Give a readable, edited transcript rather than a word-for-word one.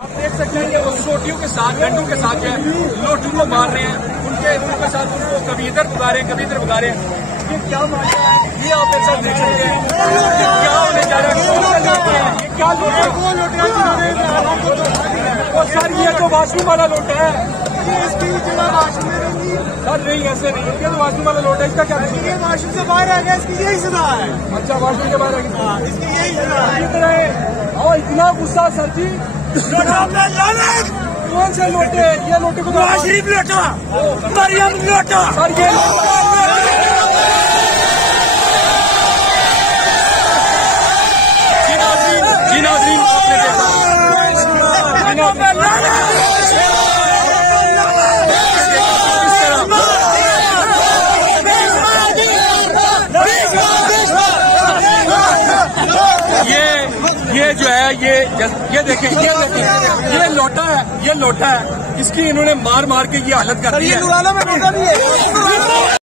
आप देख सकते हैं कि वो सोटियों के साथ डंडों के साथ जो है लोटू को मार रहे हैं, उनके साथ उनको कभी इधर भगा रहे हैं, कभी इधर भगा रहे हैं। ये क्या मामला है, ये आप एक साथ देख सकते हैं। क्या होने जा रहा है, ये क्या लोटा है? सर ये तो वाशरूम वाला लोटा है। सर नहीं, ऐसे नहीं, ये तो वाशरूम वाला लोटा है। इसका क्या वाशरूम से बाहर आ गया, इसकी यही सजा है। अच्छा, वाशरूम के बाहर आ गया, इसकी यही सजा है। इतना गुस्सा सर जी, कौन से लोटे? ये लोटे को शरीफ लोटा, मरियम लोटा। सर ये जी नाज़रीन, आपने ये जो है ये देखें, ये लोटा है, इसकी इन्होंने मार मार के ये हालत कर दी है।